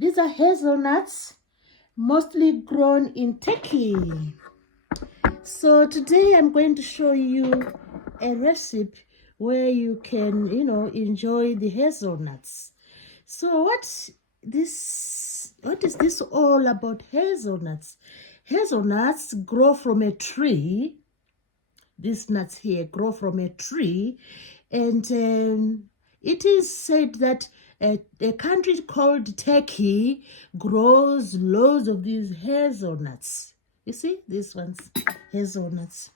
These are hazelnuts, mostly grown in Turkey. So today I'm going to show you a recipe where you can, enjoy the hazelnuts. So what is this all about hazelnuts? Hazelnuts grow from a tree. These nuts here grow from a tree, and it is said that a country called Turkey grows loads of these hazelnuts. You see, these ones, hazelnuts.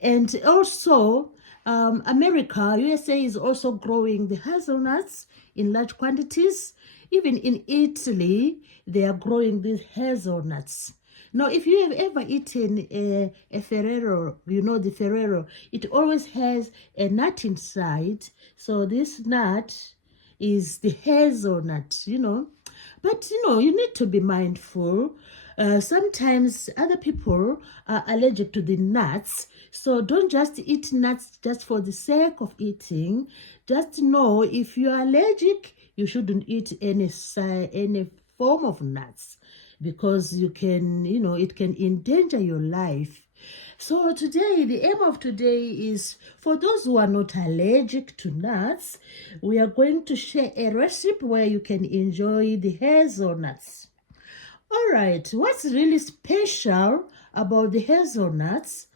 And also, America, USA is also growing the hazelnuts in large quantities. Even in Italy, they are growing these hazelnuts. Now, if you have ever eaten a Ferrero, you know the Ferrero, it always has a nut inside. So this nut is the hazelnut, But, you need to be mindful. Sometimes other people are allergic to the nuts. So don't just eat nuts just for the sake of eating. Just know if you are allergic, you shouldn't eat any form of nuts, because it can endanger your life. So today, the aim of today is for those who are not allergic to nuts, we are going to share a recipe where you can enjoy the hazelnuts. All right, what's really special about the hazelnuts?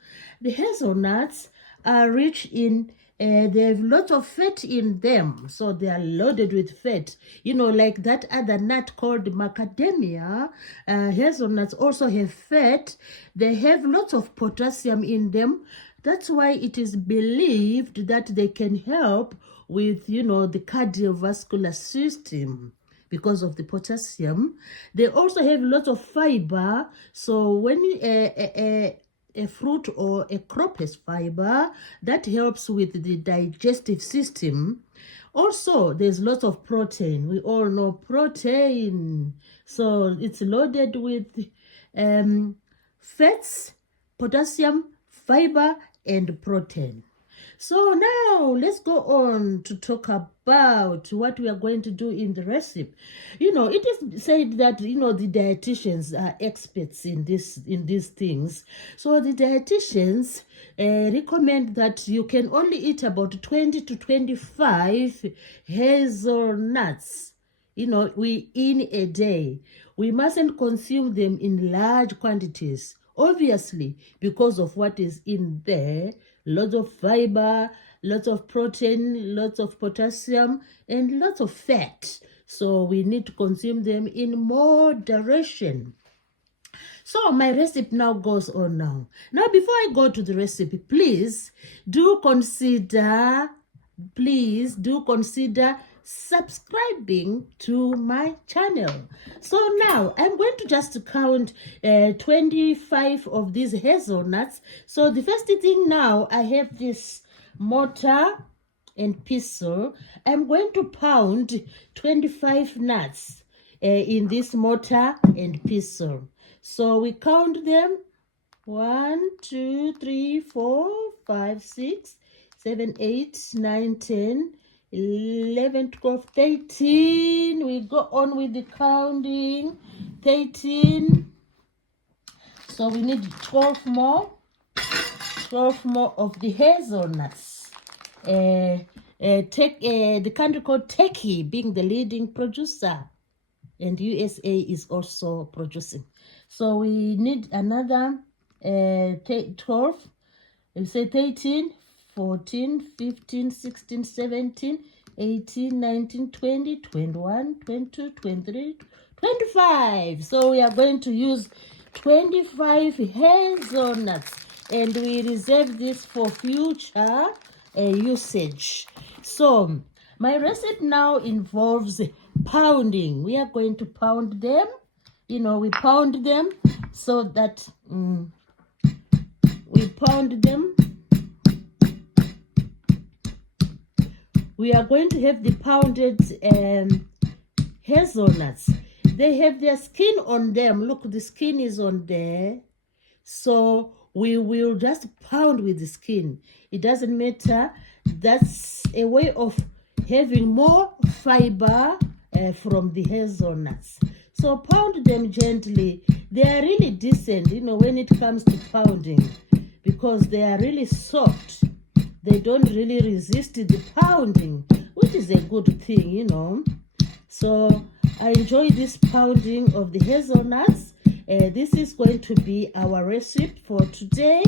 The hazelnuts are rich in they have lots of fat in them, so they are loaded with fat. Like that other nut called macadamia, hazelnuts also have fat. They have lots of potassium in them. That's why it is believed that they can help with, the cardiovascular system because of the potassium. They also have lots of fiber. So when a fruit or a crop has fiber, that helps with the digestive system. Also, there's lots of protein. We all know protein. So it's loaded with fats, potassium, fiber, and protein. So now let's go on to talk about what we are going to do in the recipe. It is said that the dietitians are experts in these things. So the dietitians recommend that you can only eat about 20 to 25 hazelnuts in a day. We mustn't consume them in large quantities, obviously, because of what is in there. Lots of fiber, lots of protein, lots of potassium, and lots of fat. So we need to consume them in moderation. So my recipe now goes on now. Now, before I go to the recipe, please do consider subscribing to my channel. So now I'm going to just count 25 of these hazelnuts. So the first thing now, I have this mortar and pestle. I'm going to pound 25 nuts in this mortar and pestle. So we count them: 1, 2, 3, 4, 5, 6, 7, 8, 9, 10, 11, 12, 13. We go on with the counting. 13. So we need 12 more. 12 more of the hazelnuts. The country called Turkey being the leading producer, and USA is also producing. So we need another 12. We say 13, 14, 15, 16, 17, 18, 19, 20, 21, 22, 23, 25. So we are going to use 25 hazelnuts, and we reserve this for future usage. So my recipe now involves pounding. We are going to pound them. We pound them so that we pound them. We are going to have the pounded hazelnuts. They have their skin on them. Look, the skin is on there. So we will just pound with the skin. It doesn't matter. That's a way of having more fiber from the hazelnuts. So pound them gently. They are really decent, you know, when it comes to pounding, because they are really soft. They don't really resist the pounding, which is a good thing, you know. So I enjoy this pounding of the hazelnuts. This is going to be our recipe for today,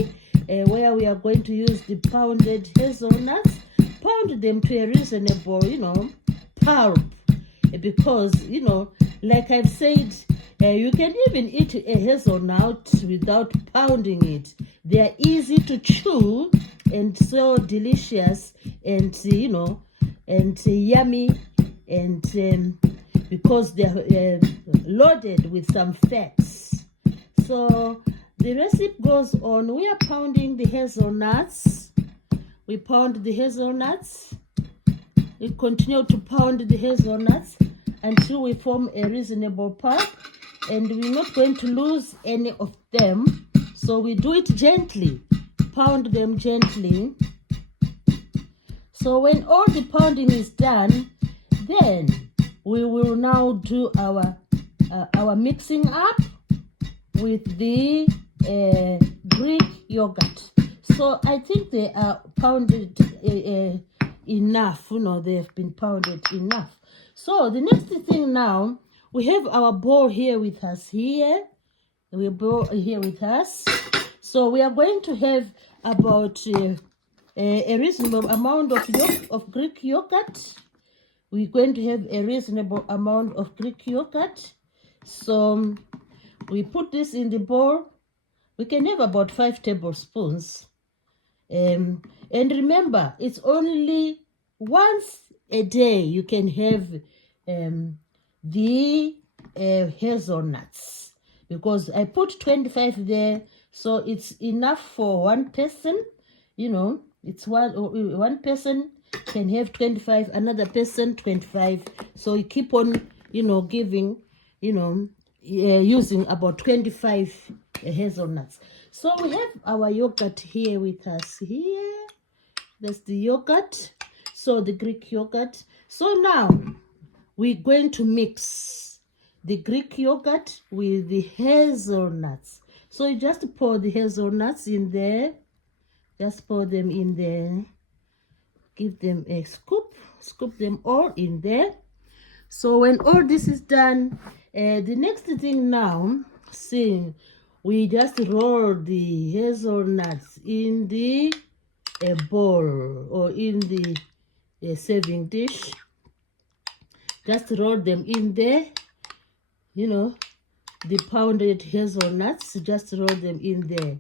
where we are going to use the pounded hazelnuts. Pound them to a reasonable, you know, pulp, because, you know, like I've said, you can even eat a hazelnut without pounding it. They are easy to chew and so delicious, and you know, and yummy, and because they're loaded with some fats. So the recipe goes on. We are pounding the hazelnuts. We pound the hazelnuts. We continue to pound the hazelnuts until we form a reasonable pulp, and we're not going to lose any of them. So we do it gently, pound them gently. So when all the pounding is done, then we will now do our mixing up with the Greek yogurt. So I think they are pounded enough, you know, they have been pounded enough. So the next thing now, we have our bowl here with us here. We bowl here with us. So we are going to have about a reasonable amount of Greek yogurt. We're going to have a reasonable amount of Greek yogurt. So we put this in the bowl. We can have about 5 tablespoons. And remember, it's only once a day you can have the hazelnuts, because I put 25 there, so it's enough for one person. You know, it's one person can have 25, another person 25. So you keep on, you know, giving, you know, using about 25 hazelnuts. So we have our yogurt here with us here. That's the yogurt. So the Greek yogurt. So now we're going to mix the Greek yogurt with the hazelnuts. So you just pour the hazelnuts in there. Just pour them in there. Give them a scoop. Scoop them all in there. So when all this is done, the next thing now, see, we just roll the hazelnuts in the bowl or in the serving dish. Just roll them in there, you know, the pounded hazelnuts, just roll them in there.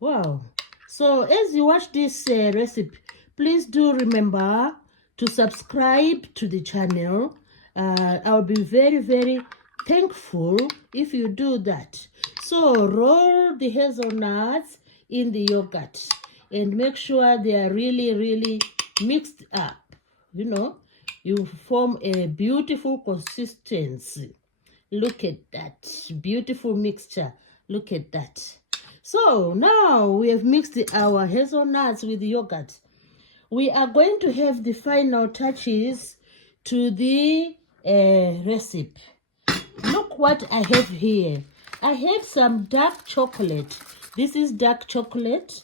Wow. So as you watch this recipe, please do remember to subscribe to the channel. I'll be very, very thankful if you do that. So roll the hazelnuts in the yogurt and make sure they are really, really mixed up. You know, you form a beautiful consistency. Look at that beautiful mixture. Look at that. So now we have mixed our hazelnuts with the yogurt. We are going to have the final touches to the recipe. Look what I have here. I have some dark chocolate. This is dark chocolate,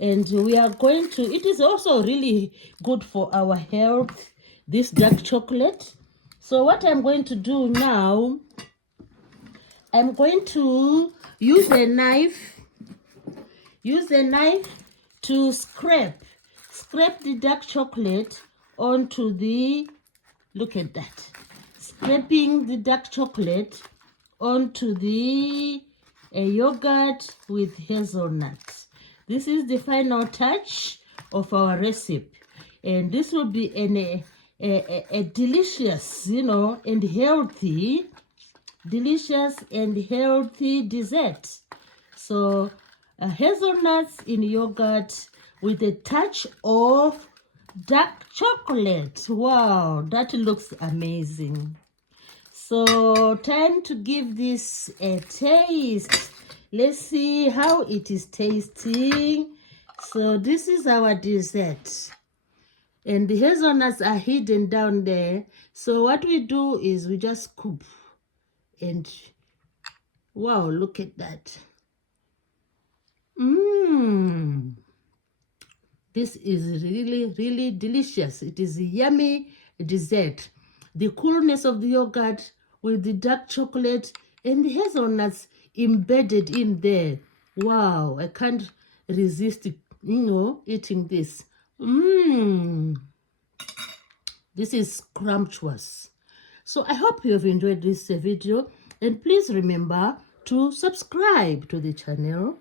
and we are going to, it is also really good for our health, this dark chocolate. So what I'm going to do now, I'm going to use a knife to scrape the dark chocolate onto the, look at that, scraping the dark chocolate onto the yogurt with hazelnuts. This is the final touch of our recipe, and this will be a delicious, you know, and healthy, delicious and healthy dessert. So hazelnuts in yogurt with a touch of dark chocolate. Wow, that looks amazing. So time to give this a taste. Let's see how it is tasting. So this is our dessert, and the hazelnuts are hidden down there. So what we do is we just scoop And wow, look at that. Mmm. This is really, really delicious. It is a yummy dessert. The coolness of the yogurt with the dark chocolate and the hazelnuts embedded in there. Wow, I can't resist, eating this. Mmm. This is scrumptious. So I hope you have enjoyed this video, and please remember to subscribe to the channel